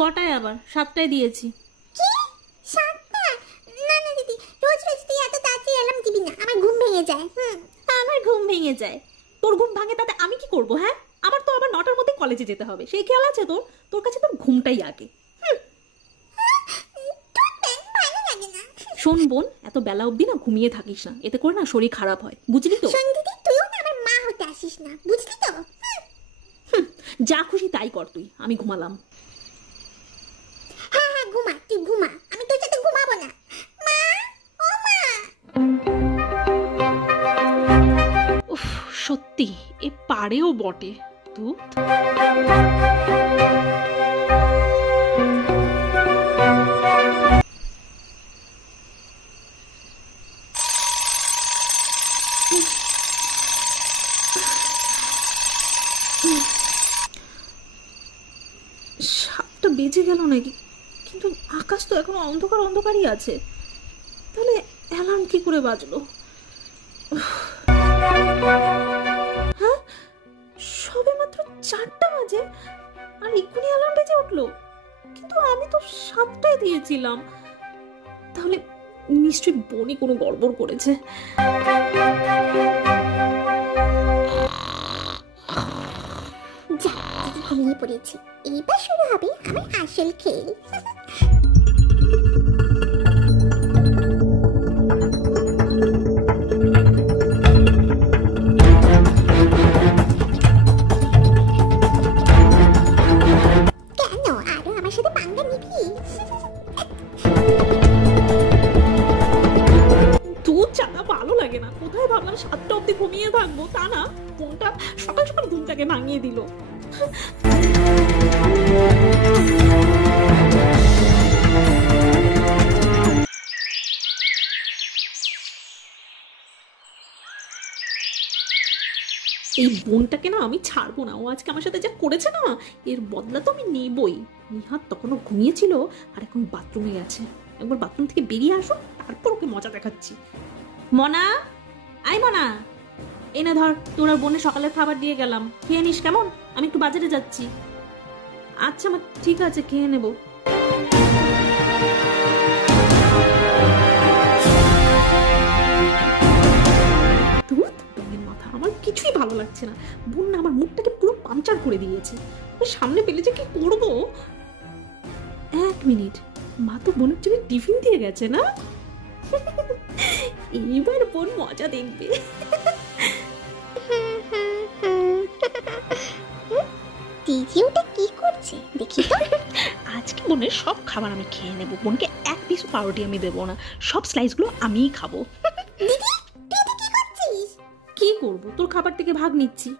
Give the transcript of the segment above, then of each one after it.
কটায়? আবার 7টায় দিয়েছি। কি 7টা? না না দিদি, রোজ রোজ তুই এত তাড়াতাড়ি অ্যালার্ম দিবি না, আমার ঘুম ভেঙে যায়। আমার ঘুম ভেঙে যায়? তোর ঘুম ভাঙে তাতে আমি কি করব? হ্যাঁ, আমার তো আবার 9টার মধ্যে কলেজে যেতে হবে, সেই খেয়াল আছে তোর? তোর কাছে তোর ঘুমটাই আগে। শোন বোন, এত বেলা অবধি না ঘুমিয়ে থাকিস না, এতে করে না শরীর খারাপ হয়, বুঝলি তো? শোন দিদি, তুইও না আমার মা হতে আসিস না, বুঝলি তো? যা খুশি তাই কর তুই, আমি ঘুমালাম। হ্যাঁ হ্যাঁ ঘুমা, তুই ঘুমা, আমি তোর সাথে ঘুমাবো না। মা, ও মা। উফ, সত্যি এ পারেও বটে। তুই সাতটা বেজে গেল নাকি? কিন্তু আকাশ তো এখনো অন্ধকার অন্ধকারই আছে, তাহলে অ্যালার্ম কি করে বাজলো? হ্যাঁ, সবে মাত্র 4টা বাজে আর এক্ষুনি অ্যালার্ম বেজে উঠলো। কিন্তু আমি তো 7টায় দিয়েছিলাম, তাহলে নিশ্চয়ই বোনই কোনো গড়বড় করেছে। যা, দিদি ঘুমিয়ে পড়েছি, এইবার শুরু হবে আমার আসল খেল। কেন আরো আমার সাথে পাঙ্গা নিবি? দুধ চাটা ভালো লাগে না, কোথায় ভাবলাম 7টা অব্দি ঘুমিয়ে থাকবো, তা না, ফোনটা সকাল সকাল ঘুমটাকে ভাঙিয়ে দিল। এই বোনটাকে না আমি ছাড়বো না, ও আজকে আমার সাথে যা করেছে না, এর বদলা তো আমি নেবই। নিহাত তখনও ঘুমিয়েছিল আর এখন বাথরুমে গেছে, একবার বাথরুম থেকে বেরিয়ে আসো, তারপর ওকে মজা দেখাচ্ছি। মনা, আই মনা, এই না ধর, তোর আর বোনের সকালের খাবার দিয়ে গেলাম, খেয়ে নিস কেমন? আমি একটু বাজারে যাচ্ছি। আচ্ছা মা, ঠিক আছে, খেয়ে নেবো। আমার কিছুই ভালো লাগছে না, বোন না আমার মুখটাকে পুরো পাংচার করে দিয়েছে। সামনে পেলে যে কি করবো? 1 মিনিট, মা তো বোনের জন্য টিফিন দিয়ে গেছে না? এইবার বোন মজা দেখবে। দিদি ওটা কি করছে দেখি তো। আজকে বোনের সব খাবার আমি খেয়ে নেবো, বোনকে এক পিস পাউরুটি আমি দেবো না, সব স্লাইসগুলো আমিই খাবো। কি করবো, তোর খাবার থেকে ভাগ নিচ্ছি।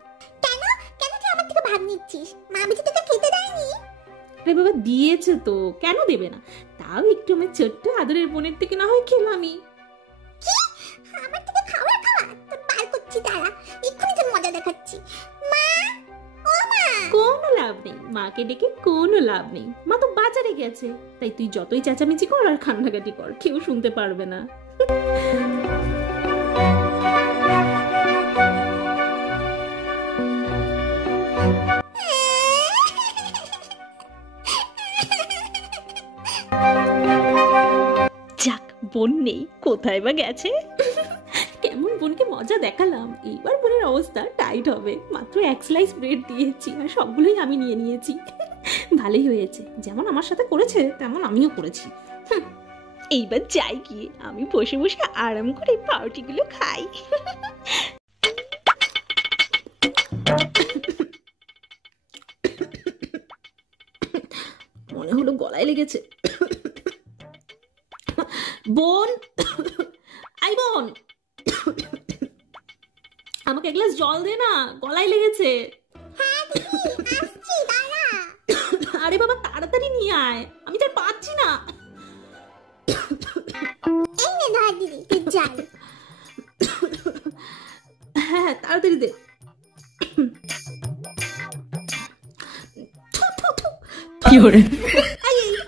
কেন কেন তুই আমার থেকে ভাগ নিচ্ছিস? মা বুঝি তোকে খেতে দেয়নি? আরে বাবা, দিয়েছে তো, কেন দেবে না? তাও একটু আমার ছোট্ট আদরের বোনের থেকে না হয় খেলামই। কি আমার থেকে খাবার খাওয়া? তোর পার করছি, দাঁড়া, এক্ষুনি তোর মজা দেখাচ্ছি। মা, ও মা। কোনো লাভ নেই, মাকে ডেকে কোনো লাভ নেই, মা তো বাজারে গেছে। তাই তুই যতই চেঁচামেচি কর আর কান্নাকাটি কর, কেউ শুনতে পারবে না। যাক, বোন নেই, কোথায় বা গেছে। কেমন বোনকে মজা দেখালাম, এইবার বোনের অবস্থা টাইট হবে। মাত্র 1 স্লাইস ব্রেড দিয়েছি আর সবগুলোই আমি নিয়ে নিয়েছি। ভালোই হয়েছে, যেমন আমার সাথে করেছে তেমন আমিও করেছি। এইবার যাই গিয়ে আমি বসে বসে আরাম করে পাউরুটিগুলো খাই। মনে হলো গলায় লেগেছে। বোন, আই বোন, আমাকে এক গ্লাস জল দে না, গলায় লেগেছে। আরে বাবা, তাড়াতাড়ি নিয়ে আয়, আমি তার পাচ্ছি না। হ্যাঁ, তাড়াতাড়ি দে। কি করে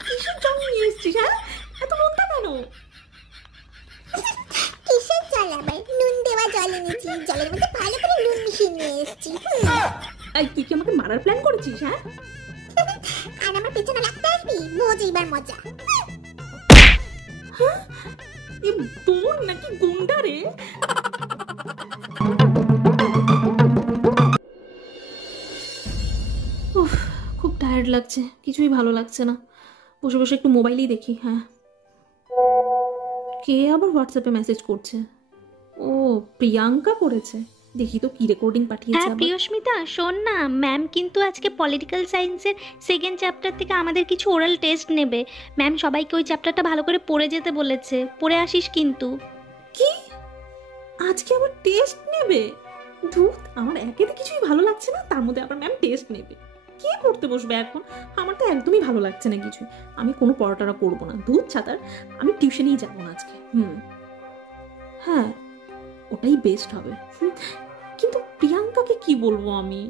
কিসের জল নিয়ে এসছিস? হ্যাঁ, এত নোনতা কেন? কিসের জল আবার? নুন দেওয়া জল এনেছি, জলের মধ্যে ভালো করে নুন মিশিয়ে নিয়ে এসেছি। তুই কি আমাকে মারার প্ল্যান করেছিস? হ্যাঁ, আর আমার পেছনে লাগতে আসবি, বোঝ এবার মজা। এ বোন নাকি গুন্ডা রে? উফ, খুব টায়ার্ড লাগছে, কিছুই ভালো লাগছে না। বসে বসে একটু মোবাইলেই দেখি। হ্যাঁ, কে আবার হোয়াটসঅ্যাপে মেসেজ করছে? ও, প্রিয়াঙ্কা করেছে। দেখি তো কি রেকর্ডিং পাঠিয়েছে। হ্যাঁ প্রিয়স্মিতা, শোন না, ম্যাম কিন্তু আজকে পলিটিক্যাল সায়েন্সের সেকেন্ড চ্যাপ্টার থেকে আমাদের কিছু ওরাল টেস্ট নেবে। ম্যাম সবাইকে ওই চ্যাপ্টারটা ভালো করে পড়ে যেতে বলেছে, পড়ে আসিস কিন্তু। কি, আজকে আবার টেস্ট নেবে? ধুত, আমার একেতে কিছুই ভালো লাগছে না, তার মধ্যে আবার ম্যাম টেস্ট নেবে। কে পড়তে বসবে এখন? আমার তো একদমই ভালো লাগছে না কিছু। আমি কোনো পড়াটা করবো না, ধুত ছাতার। আমি টিউশনেই যাবো না আজকে। হ্যাঁ, ওটাই বেস্ট হবে। কিন্তু প্রিয়াঙ্কাকে কি বলবো আমি?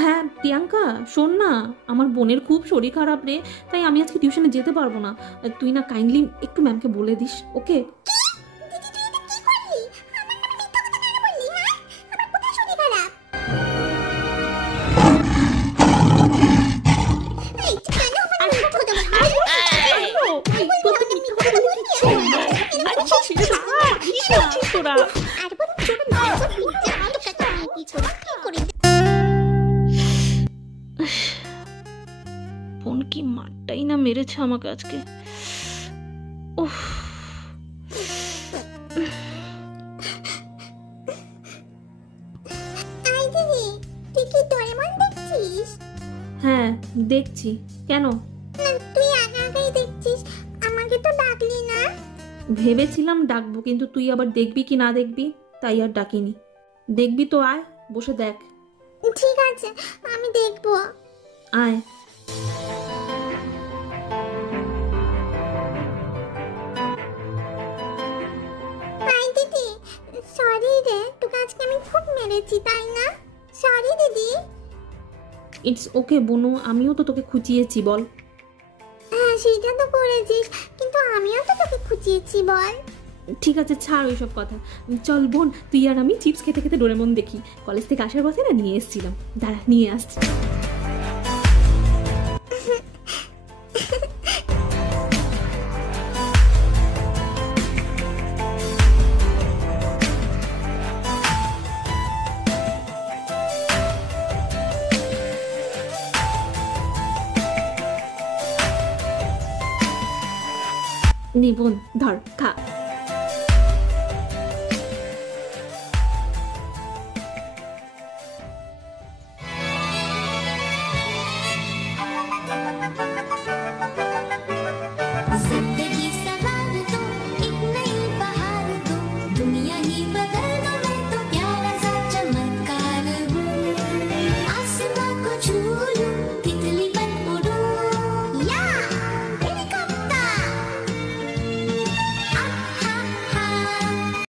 হ্যাঁ প্রিয়াঙ্কা, শোন না, আমার বোনের খুব শরীর খারাপ রে, তাই আমি আজকে টিউশনে যেতে পারবো না। তুই না কাইন্ডলি একটু ম্যামকে বলে দিস, ওকে? দিদি তুই এটা কি করলি? আমার নামে মিথ্যা কথা কেন বললি? হ্যাঁ, আমার কোথায় শরীর খারাপ? এই তুই কেন আমার নামে মিথ্যা কথা বললি? আর বল ছোট না, মিথ্যা কথা কি ছোট কি করে? বোন কি মারটাই না মেরেছে আমাকে আজকে। উফ, আই দিদি, তুই কি ডোরেমন দেখছিস? হ্যাঁ দেখছি, কেন? না তুই আগে আগেই দেখছিস, আমাকে তো ডাকলি না। ভেবেছিলাম ডাকবো, কিন্তু তুই আবার দেখবি কি না দেখবি, তাই আর ডাকিনি। দেখবি তো আয়, বসে দেখ। ঠিক আছে, আমি দেখবো। আয়। আই দিদি, সরি রে, তোকে আজকে আমি খুব মেরেছি তাই না? সরি দিদি। ইটস ওকে বনু, আমিও তো তোকে খুঁচিয়েছি, বল। হ্যাঁ সেটা তো করেছিস, কিন্তু আমিও তো তোকে খুঁচিয়েছি, বল। ঠিক আছে, ছাড় ওইসব কথা। চল বোন, তুই আর আমি চিপস খেতে খেতে ডোরেমন দেখি। কলেজ থেকে আসার পথে না নিয়ে এসেছিলাম, দাঁড়া নিয়ে আসছি। নে বোন, ধর খা।